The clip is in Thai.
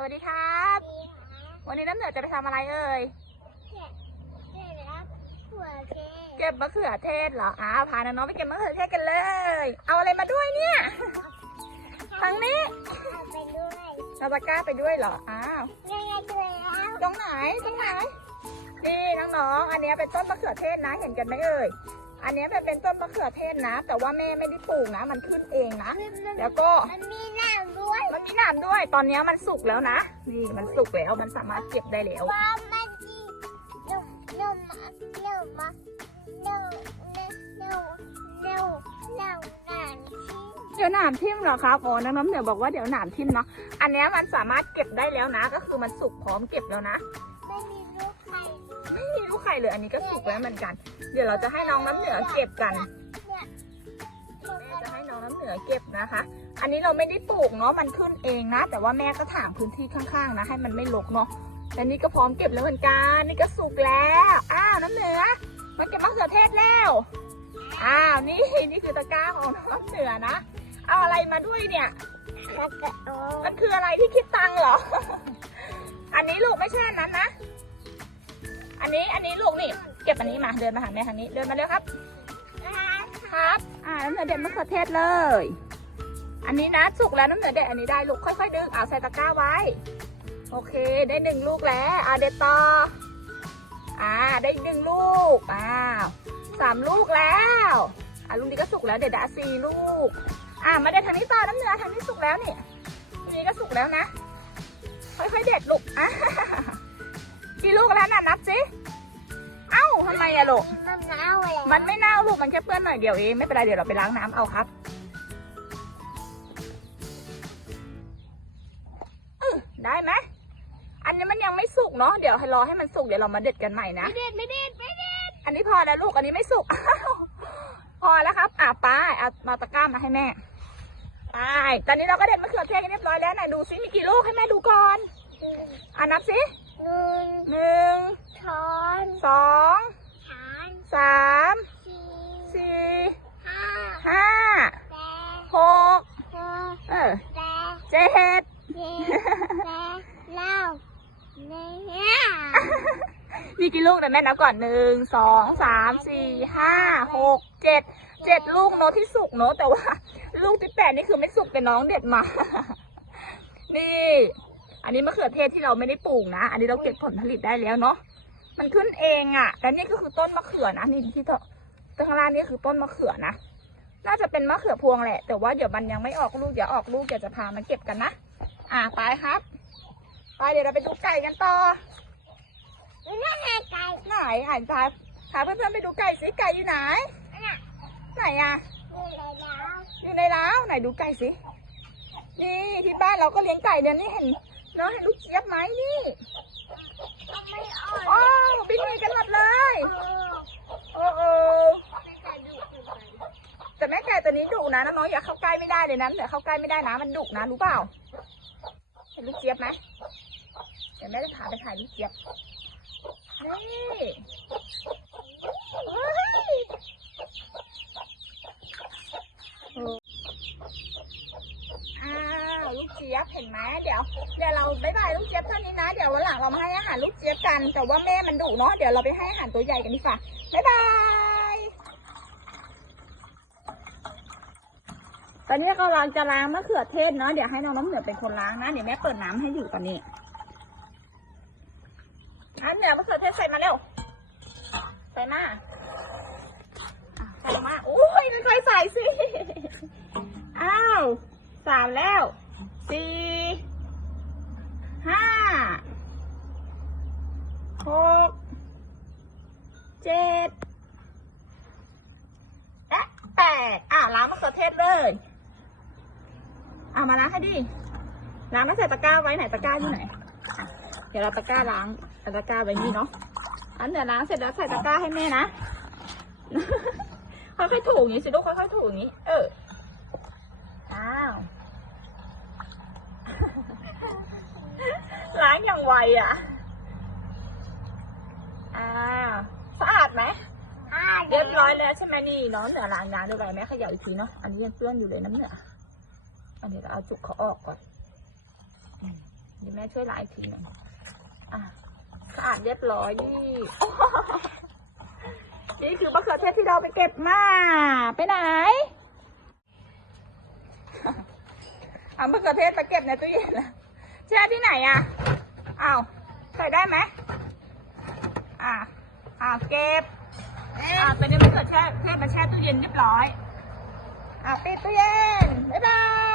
สวัสดีครับ วันนี้น้ำเหนือจะไปทำอะไรเอ่ย เก็บมะเขือเทศเหรออ้าวพาน้องๆไปเก็บมะเขือเทศกันเลย เอาอะไรมาด้วยเนี่ยทางนี้เราตะกร้าไปด้วยเหรอ อ้าวตรงไหน ตรงไหน นี่น้องๆ อันนี้เป็นต้นมะเขือเทศนะ เห็นกันไหมเอ่ย อันนี้เป็นต้นมะเขือเทศนะ แต่ว่าแม่ไม่ได้ปลูกนะ มันขึ้นเองนะ แล้วก็ มันมีน้ำ ด้วยมันมีหนามด้วย ตอนนี้มันสุกแล้วนะ นี่มันสุกแล้ว มันสามารถเก็บได้แล้ว ว่ามันจีนุ่มนุ่มนุ่มมานุ่มนุ่มนุ่มนุ่มนุ่มที่เดี๋ยวหนามทิ่มเหรอครับอ๋อน้องน้ำเหนือบอกว่าเดี๋ยวหนามทิ่มเนาะ อันนี้มันสามารถเก็บได้แล้วนะ ก็คือมันสุกพร้อมเก็บแล้วนะ ไม่มีลูกไข่ไม่มีลูกไข่เลยอันนี้ก็สุกแล้วเหมือนกัน เดี๋ยวเราจะให้น้องน้ำเหนือเก็บกัน แม่จะให้น้องน้ำเหนือเก็บนะคะ อันนี้เราไม่ได้ปลูกเนาะมันขึ้นเองนะ แต่ว่าแม่ก็ถางพื้นที่ข้างๆนะ ให้มันไม่รกเนาะแต่นี่ก็พร้อมเก็บแล้วเหมือนกันนี่ก็สุกแล้วอ้าวน้ำเหนือ มันเก็บมะเขือเทศแล้วอ้าวนี่นี่คือตะกร้าของน้องน้ำเหนือนะเอาอะไรมาด้วยเนี่ยแล้วก็โอ้มันคืออะไรที่คิดตังค์เหรอ อันนี้ลูกไม่ใช่อันนั้นนะ อันนี้อันนี้ลูกนี่เก็บอันนี้มาเดินมาหาแม่ทางนี้เดินมาเร็วครับ ครับ อ่าน้ำเหนือเด็ดมะเขือเทศเลย อันนี้นะสุกแล้วน้ำเหนือเด็ดอันนี้ได้ลูกค่อยๆดึงเอาใส่ตะกร้าไว้ โอเค ได้หนึ่งลูกแล้วอ่าเด็ดต่ออ่าได้อีกหนึ่งลูกอ้าวสามลูกแล้วอ่าลูกนี้ก็สุกแล้วเด็ดอะสี่ลูก อ่ามาเด็ดทางนี้ต่อน้ำเหนือทางนี้สุกแล้วนี่ทีนี้ก็สุกแล้วนะ ค่อยๆเด็ดลูกอะกี่ลูกแล้วน่ะนับสิเอ้าทำไมอะลูกมันหนาวเลยมันไม่เน่าลูกมันแค่เปื้อนหน่อยเดียวเองไม่เป็นไรเดี๋ยวเราไปล้างน้ำเอาครับ เนาะเดี๋ยวให้รอให้มันสุกเดี๋ยวเรามาเด็ดกันใหม่นะไม่เด็ดไม่เด็ดไม่เด็ดอันนี้พอแล้วลูกอันนี้ไม่สุกอ้าวพอแล้วครับอะป้าเอามาตะกร้ามาให้แม่ไปตอนนี้เราก็เด็ดมะเขือเทศกันเรียบร้อยแล้วไหนดูซิมีกี่ลูกให้แม่ดูก่อนอะนับสิหนึ่งหนึ่งช้อนสองสามสามสี่สี่ ห้า ห้า แปด หก หก เออ แปด เจ็ด เจ็ดแปดเก้าเนี่ย มีกี่ลูกนะแม่นับก่อนหนึ่งสองสามสี่ห้าหกเจ็ดเจ็ดลูกเนอะที่สุกเนอะแต่ว่า ลูกที่แปดนี่คือไม่สุกแต่น้องเด็ดมา นี่ อันนี้มะเขือเทศที่เราไม่ได้ปลูกนะ อันนี้เราเก็บผลผลิตได้แล้วเนาะมันขึ้นเองอะ่ะแต่นี่ก็คือต้นมะเขือนะนี่ที่เธอตรงข้างล่างนี่คือต้นมะเขือนะน่าจะเป็นมะเขือพวงแหละ แต่ว่าเดี๋ยวมันยังไม่ออกลูกเดี๋ยวออกลูกเดี๋ยวจะพามันเก็บกันนะอ่าไปครับ ไปเดี๋ยวเราไปดูไก่กันต่อ นั่นไงไก่ไหนอ่านพาพาเพื่อนๆไปดูไก่สิไก่อยู่ไหนน่ะไหนอะนี่เลยแล้วอยู่ในร้าวไหนดูไก่สินี่ที่บ้านเราก็เลี้ยงไก่เนี่ยนี่เห็นน้องเห็นลูกเจี๊ยบไหมนี่ต้องไม่อ่อนโอ้บินหนีกันหมดเลยเออโอ้โหแต่แม่ไก่ตัวนี้ดุนะน้องๆอย่าเข้าใกล้ไม่ได้เลยนะเดี๋ยวเข้าใกล้ไม่ได้นะมันดุนะรู้เปล่า เห็นลูกเจี๊ยบไหมเดี๋ยวแม่จะพาไปถ่ายลูกเจี๊ยบ นี่เฮ้ยอ้าวลูกเจี๊ยบเห็นไหมเดี๋ยวเดี๋ยวเราบายบายลูกเจี๊ยบเท่านี้นะ เดี๋ยววันหลังเรามาให้อาหารลูกเจี๊ยบกัน แต่ว่าแม่มันดุเนาะ เดี๋ยวเราไปให้อาหารตัวใหญ่กันดีกว่าบายบายตอนนี้ก็เราจะล้างมะเขือเทศเนาะ เดี๋ยวให้น้องน้ำเหนือเป็นคนล้างนะ เดี๋ยวแม่เปิดน้ำให้อยู่ตอนนี้น้ำเหนือ มาเร็ว ใส่มาใส่มาอุ้ยไม่ค่อยใส่สิ อ้าวสามแล้วสี่ห้าหกเจ็ดและแปดอะล้างมะเขือเทศเลยเอามาล้างให้ดิล้างแล้วใส่ตะกร้าไว้ไหนตะกร้าอยู่ไหน เดี๋ยวเราตะกร้าล้างตะกร้าไว้นี่เนาะ อันเดี๋ยวล้างเสร็จแล้วใส่ตะกร้าให้แม่นะ ค่อยๆถูอย่างนี้สิลูกค่อยๆถูอย่างนี้ เออ อ้าว ล้างอย่างไวอะ อ้าวสะอาดไหมอ่าเรียบร้อยแล้วใช่ไหมนี่น้องเหนือล้างน้ำด้วยกันแม่เขย่าอีกทีเนาะ อันนี้ยังเปื้อนอยู่เลยน้ำเหนือ อันนี้เราเอาจุกเขาออกก่อนอืมดี๋ยวแม่ช่วยล้างอีกทีหนึงอะ สะอาดเรียบร้อยนี่ นี่คือมะเขือเทศที่เราไปเก็บมา ไปไหน เอามะเขือเทศไปเก็บในตู้เย็นแล้วแช่ที่ไหนอะอ้าวใส่ได้ไหมอ่าอ่าเก็บ อ่าตอนนี้มะเขือเทศเทศมาแช่ตู้เย็นเรียบร้อย อ่าปิดตู้เย็น บ๊ายบาย